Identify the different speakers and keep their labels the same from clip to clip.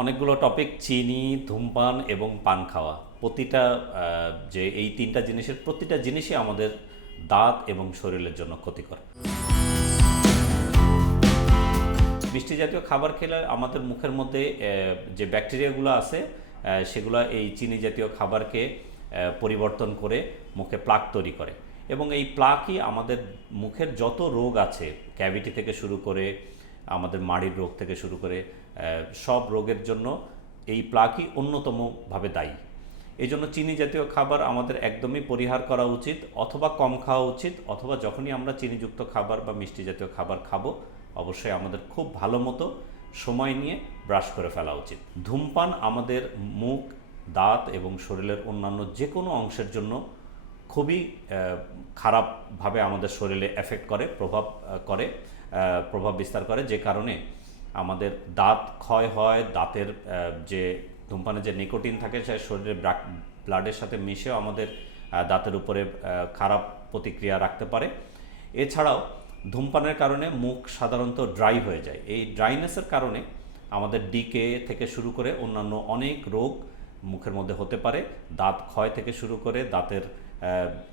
Speaker 1: অনেকগুলো টপিক চিনি, ধূমপান এবং পান খাওয়া। প্রতিটা যে এই তিনটা জিনিসের প্রতিটা জিনিসই আমাদের দাঁত এবং শরীরের জন্য ক্ষতিকর। মিষ্টি জাতীয় খাবার খেলে আমাদের মুখের মধ্যে যে ব্যাকটেরিয়াগুলো আছে সেগুলো এই চিনি জাতীয় খাবারকে পরিবর্তন করে মুখে প্লাক তৈরি করে। এবং এই প্লাকই আমাদের মুখের যত রোগ আছে ক্যাভিটি থেকে শুরু করে আমাদের মাড়ির রোগ থেকে শুরু করে সব রোগের জন্য এই প্লাকই অন্যতমভাবে দায়ী। এই জন্য চিনি জাতীয় খাবার আমাদের একদমই পরিহার করা উচিত, অথবা কম খাওয়া উচিত, অথবা যখনই আমরা চিনিযুক্ত খাবার বা মিষ্টি জাতীয় খাবার খাব, অবশ্যই আমাদের খুব ভালো মতো সময় নিয়ে ব্রাশ করে ফেলা উচিত। ধূমপান আমাদের মুখ, দাঁত এবং শরীরের অন্যান্য যে কোনো অংশের জন্য খুবই খারাপভাবে আমাদের শরীরে এফেক্ট করে, প্রভাব করে প্রভাব বিস্তার করে, যে কারণে আমাদের দাঁত ক্ষয় হয়, দাঁতের যে ধূমপানে যে নিকোটিন থাকে, সে শরীরের ব্লাডের সাথে মিশেও আমাদের দাঁতের উপরে খারাপ প্রতিক্রিয়া রাখতে পারে। এছাড়াও ধূমপানের কারণে মুখ সাধারণত ড্রাই হয়ে যায়। এই ড্রাইনেসের কারণে আমাদের ডিকে থেকে শুরু করে অন্যান্য অনেক রোগ মুখের মধ্যে হতে পারে। দাঁত ক্ষয় থেকে শুরু করে, দাঁতের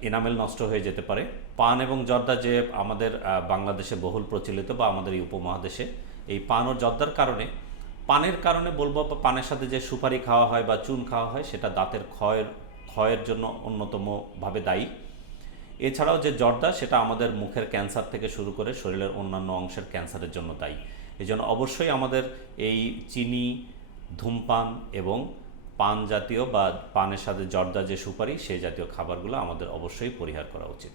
Speaker 1: এনামেল নষ্ট হয়ে যেতে পারে। পান এবং জর্দা যে আমাদের বাংলাদেশে বহুল প্রচলিত বা আমাদের এই উপমহাদেশে, এই পান ও জর্দার কারণে, পানের কারণে বলব পানের সাথে যে সুপারি খাওয়া হয় বা চুন খাওয়া হয়, সেটা দাঁতের ক্ষয়ের ক্ষয়ের জন্য অন্যতমভাবে দায়ী। এছাড়াও যে জর্দা, সেটা আমাদের মুখের ক্যান্সার থেকে শুরু করে শরীরের অন্যান্য অংশের ক্যান্সারের জন্য দায়ী। এই জন্য অবশ্যই আমাদের এই চিনি, ধূমপান এবং পান জাতীয় বা পানের সাথে জর্দা যে সুপারি, সেই জাতীয় খাবারগুলো আমাদের অবশ্যই পরিহার করা উচিত।